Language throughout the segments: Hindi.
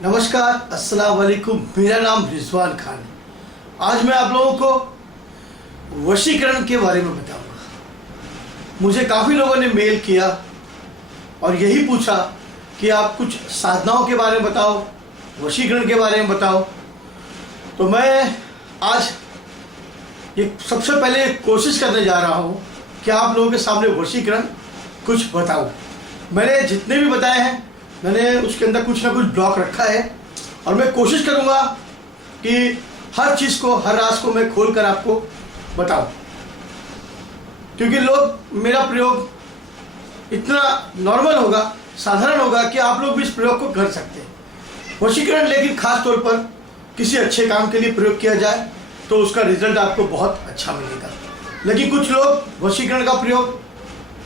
नमस्कार, अस्सलाम वालेकुम। मेरा नाम रिजवान खान है। आज मैं आप लोगों को वशीकरण के बारे में बताऊंगा। मुझे काफ़ी लोगों ने मेल किया और यही पूछा कि आप कुछ साधनाओं के बारे में बताओ, वशीकरण के बारे में बताओ। तो मैं आज ये सबसे पहले कोशिश करने जा रहा हूँ कि आप लोगों के सामने वशीकरण कुछ बताऊँ। मैंने जितने भी बताए हैं मैंने उसके अंदर कुछ ना कुछ ब्लॉक रखा है और मैं कोशिश करूंगा कि हर चीज़ को, हर राज को मैं खोल कर आपको बताऊं, क्योंकि लोग मेरा प्रयोग इतना नॉर्मल होगा, साधारण होगा कि आप लोग भी इस प्रयोग को कर सकते हैं। वशीकरण लेकिन खास तौर पर किसी अच्छे काम के लिए प्रयोग किया जाए तो उसका रिजल्ट आपको बहुत अच्छा मिलेगा। लेकिन कुछ लोग वशीकरण का प्रयोग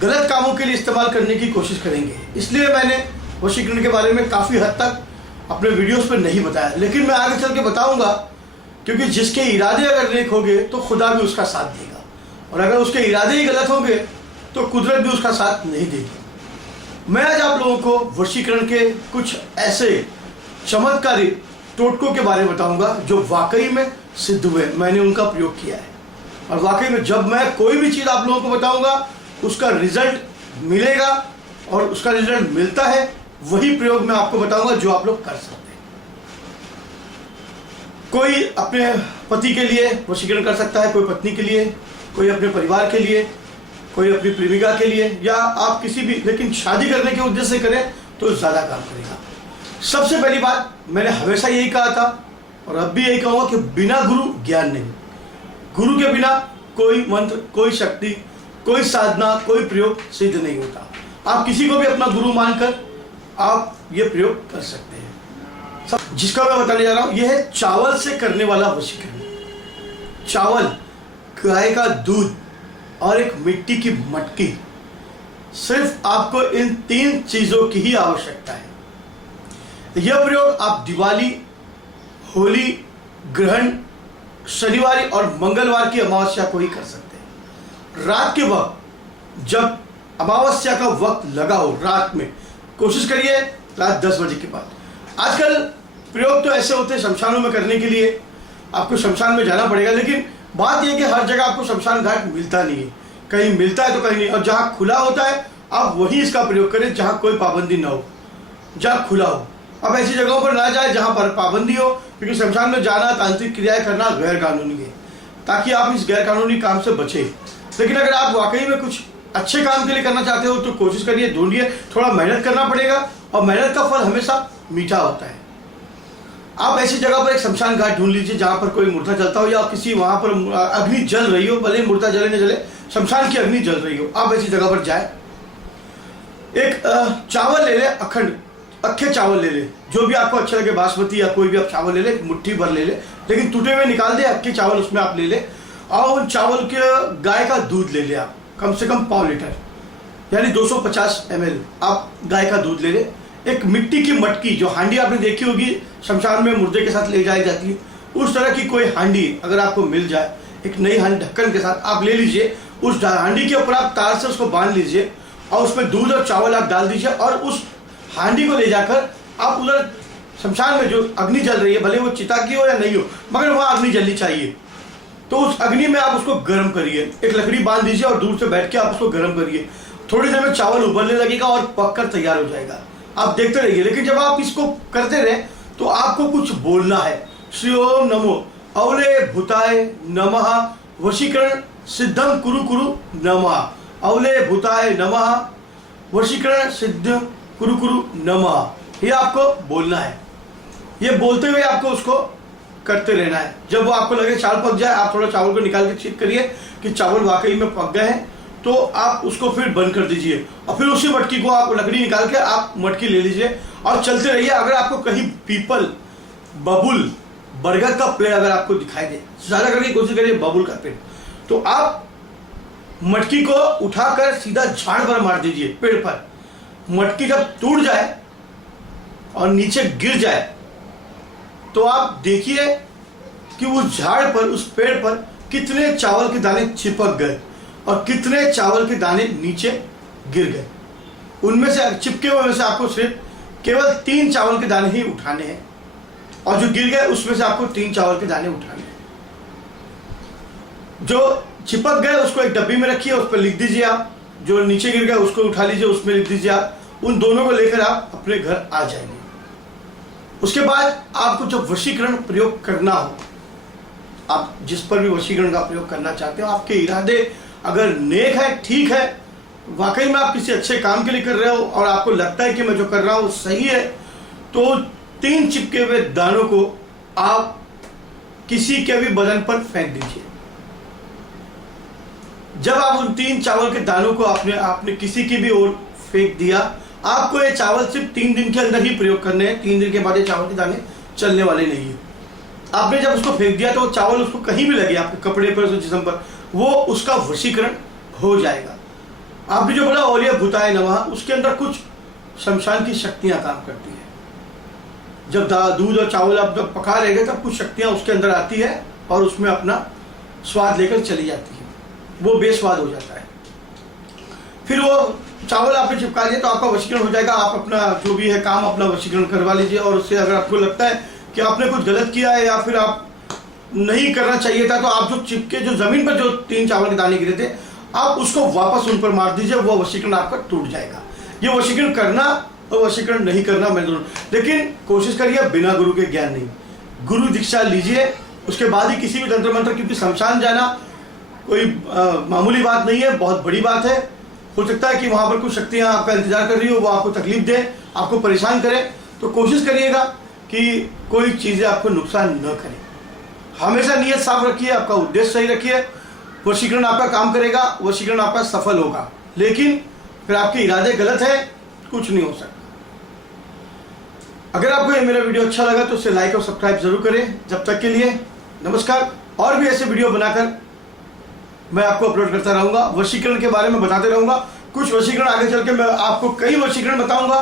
गलत कामों के लिए इस्तेमाल करने की कोशिश करेंगे, इसलिए मैंने वशीकरण के बारे में काफ़ी हद तक अपने वीडियोस पर नहीं बताया। लेकिन मैं आगे चल के बताऊंगा, क्योंकि जिसके इरादे अगर नेक होंगे तो खुदा भी उसका साथ देगा, और अगर उसके इरादे ही गलत होंगे तो कुदरत भी उसका साथ नहीं देगी। मैं आज आप लोगों को वशीकरण के कुछ ऐसे चमत्कारी टोटकों के बारे में बताऊंगा जो वाकई में सिद्ध हुए, मैंने उनका प्रयोग किया है। और वाकई में जब मैं कोई भी चीज़ आप लोगों को बताऊंगा उसका रिजल्ट मिलेगा, और उसका रिजल्ट मिलता है वही प्रयोग मैं आपको बताऊंगा जो आप लोग कर सकते हैं। कोई अपने पति के लिए वशीकरण कर सकता है, कोई पत्नी के लिए, कोई अपने परिवार के लिए, कोई अपनी प्रेमिका के लिए, या आप किसी भी, लेकिन शादी करने के उद्देश्य से करें तो ज़्यादा काम करेगा। सबसे पहली बात, मैंने हमेशा यही कहा था और अब भी यही कहूँगा कि बिना गुरु ज्ञान नहीं। गुरु के बिना कोई मंत्र, कोई शक्ति, कोई साधना, कोई प्रयोग सिद्ध नहीं होता। आप किसी को भी अपना गुरु मानकर आप ये प्रयोग कर सकते हैं। जिसका मैं बताने जा रहा हूं यह है चावल से करने वाला वशीकरण। चावल, गाय का दूध और एक मिट्टी की मटकी, सिर्फ आपको इन 3 चीजों की ही आवश्यकता है। यह प्रयोग आप दिवाली, होली, ग्रहण, शनिवार और मंगलवार की अमावस्या को ही कर सकते हैं। रात के वक्त, जब अमावस्या का वक्त लगा हो, रात में कोशिश करिए रात 10 बजे के बाद। आजकल प्रयोग तो ऐसे होते हैं शमशानों में करने के लिए आपको शमशान में जाना पड़ेगा, लेकिन बात यह कि हर जगह आपको शमशान घाट मिलता नहीं है, कहीं मिलता है तो कहीं नहीं। और जहाँ खुला होता है आप वहीं इसका प्रयोग करें जहाँ कोई पाबंदी ना हो, जहाँ खुला हो। अब ऐसी जगहों पर ना जाए जहाँ पर पाबंदी हो, क्योंकि शमशान में जाना, तांत्रिक क्रियाएं करना गैर कानूनी है, ताकि आप इस गैर कानूनी काम से बचें। लेकिन अगर आप वाकई में कुछ अच्छे काम के लिए करना चाहते हो तो कोशिश करिए, ढूंढिए। थोड़ा मेहनत करना पड़ेगा और मेहनत का फल हमेशा मीठा होता है। आप ऐसी जगह पर एक शमशान घाट ढूंढ लीजिए जहां पर कोई मुर्दा जलता हो, या किसी वहां पर अग्नि जल रही हो, भले मुर्दा जले न जले, शमशान की अग्नि जल रही हो, आप ऐसी जगह पर जाए। एक चावल ले ले, अखंड अक्खे चावल ले ले, जो भी आपको अच्छा लगे, बासमती या कोई भी आप चावल ले ले, मुट्ठी भर ले ले, लेकिन टूटे हुए निकाल दे, अक्खे चावल उसमें आप ले ले। और उन चावल के गाय का दूध ले ले, आप कम से कम 1.5 लीटर यानी 250 ml आप गाय का दूध ले ले। एक मिट्टी की मटकी, जो हांडी आपने देखी होगी शमशान में मुर्दे के साथ ले जाई जाती है, उस तरह की कोई हांडी अगर आपको मिल जाए, एक नई हांडी ढक्कन के साथ आप ले लीजिए। उस हांडी के ऊपर आप तार से उसको बांध लीजिए और उसमें दूध और चावल आप डाल दीजिए, और उस हांडी को ले जाकर आप उधर शमशान में जो अग्नि जल रही है, भले वो चिता की हो या नहीं हो, मगर वहाँ अग्नि जलनी चाहिए, तो उस अग्नि में आप उसको गर्म करिए। एक लकड़ी बांध दीजिए और दूर से बैठ के आप उसको गर्म करिए। थोड़ी देर में चावल उबलने लगेगा और पककर तैयार हो जाएगा, आप देखते रहिए। लेकिन जब आप इसको करते रहे तो आपको कुछ बोलना है। श्री ओम नमो अवले भूताय नमः वशीकरण सिद्धम कुरु कुरु नमः, अवले भूताय नमः वशीकरण सिद्ध कुरु कुरु नमः, ये आपको बोलना है। ये बोलते हुए आपको उसको करते रहना है। जब वो आपको लगे चावल पक जाए, आप थोड़ा चावल को निकाल के चेक करिए कि चावल वाकई में पक गए हैं, तो आप उसको फिर बंद कर दीजिए। और फिर उसी मटकी को आप लकड़ी निकाल के आप मटकी ले लीजिए और चलते रहिए। अगर आपको कहीं पीपल, बबुल, बरगद का पेड़ अगर आपको दिखाई दे, ज़्यादा करके कोशिश करिए बबुल का पेड़, तो आप मटकी को उठाकर सीधा झाड़ पर मार दीजिए, पेड़ पर। मटकी जब टूट जाए और नीचे गिर जाए तो आप देखिए कि उस झाड़ पर, उस पेड़ पर कितने चावल के दाने चिपक गए और कितने चावल के दाने नीचे गिर गए। उनमें से चिपके हुए में से आपको सिर्फ केवल 3 चावल के दाने ही उठाने हैं और जो गिर गए उसमें से आपको 3 चावल के दाने उठाने हैं। जो चिपक गए उसको एक डब्बी में रखिए, उस पर लिख दीजिए आप। जो नीचे गिर गए उसको उठा लीजिए, उसमें लिख दीजिए आप। उन दोनों को लेकर आप अपने घर आ जाएंगे। उसके बाद आपको जब वशीकरण प्रयोग करना हो, आप जिस पर भी वशीकरण का प्रयोग करना चाहते हो, आपके इरादे अगर नेक है, ठीक है, वाकई में आप किसी अच्छे काम के लिए कर रहे हो और आपको लगता है कि मैं जो कर रहा हूं सही है, तो 3 चिपके हुए दानों को आप किसी के भी बदन पर फेंक दीजिए। जब आप उन 3 चावल के दानों को आपने किसी की भी ओर फेंक दिया, आपको ये चावल सिर्फ 3 दिन के अंदर ही प्रयोग करने हैं। 3 दिन के बाद ये चावल के दाने चलने वाले नहीं है। आपने जब उसको फेंक दिया तो वो चावल उसको कहीं भी लगे, आपके कपड़े पर, जिस्म पर, वो उसका वशीकरण हो जाएगा। आपने जो बोला ओलिया भूताय नमः, उसके अंदर कुछ शमशान की शक्तियां काम करती है। जब दूध और चावल आप जब पका रहेंगे तब कुछ शक्तियां उसके अंदर आती है और उसमें अपना स्वाद लेकर चली जाती है, वो बेस्वाद हो जाता है। फिर वो चावल आपने चिपका लिया तो आपका वशीकरण हो जाएगा। आप अपना जो भी है काम अपना वशीकरण करवा लीजिए। और उससे अगर आपको लगता है कि आपने कुछ गलत किया है या फिर आप नहीं करना चाहिए था, तो आप जो चिपके जो जमीन पर जो 3 चावल के दाने गिरे थे, आप उसको वापस उन पर मार दीजिए, वो वशीकरण आपका टूट जाएगा। ये वशीकरण करना और वशीकरण नहीं करना मैं दोनों, लेकिन कोशिश करिए बिना गुरु के ज्ञान नहीं, गुरु दीक्षा लीजिए, उसके बाद ही किसी भी तंत्र मंत्र, क्योंकि शमशान जाना कोई मामूली बात नहीं है, बहुत बड़ी बात है। हो सकता है कि वहां पर कुछ शक्तियां आपका इंतजार कर रही हो, वो आपको तकलीफ दे, आपको परेशान करे, तो कोशिश करिएगा कि कोई चीजें आपको नुकसान न करें। हमेशा नियत साफ रखिए, आपका उद्देश्य सही रखिए, वशीकरण आपका काम करेगा, वशीकरण आपका सफल होगा। लेकिन फिर आपके इरादे गलत है, कुछ नहीं हो सकता। अगर आपको ये मेरा वीडियो अच्छा लगा तो उसे लाइक और सब्सक्राइब जरूर करें। जब तक के लिए नमस्कार। और भी ऐसे वीडियो बनाकर मैं आपको अपलोड करता रहूंगा, वशीकरण के बारे में बताते रहूंगा। कुछ वशीकरण आगे चल के मैं आपको कई वशीकरण बताऊंगा,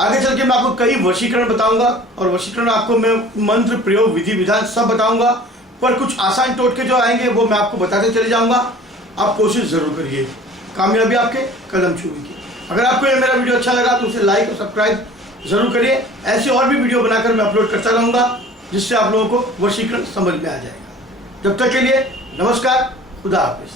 आगे चल के मैं आपको कई वशीकरण बताऊंगा और वशीकरण आपको मैं मंत्र प्रयोग विधि विधान सब बताऊंगा। पर कुछ आसान टोटके जो आएंगे वो मैं आपको बताते चले जाऊंगा। आप कोशिश जरूर करिए, कामयाबी आपके कदम छूएगी। अगर आपको ये मेरा वीडियो अच्छा लगा तो उसे लाइक और सब्सक्राइब जरूर करिए। ऐसे और भी वीडियो बनाकर मैं अपलोड करता रहूंगा, जिससे आप लोगों को वशीकरण समझ में आ जाएगा। जब तक के लिए नमस्कार, खुदा हाफिज।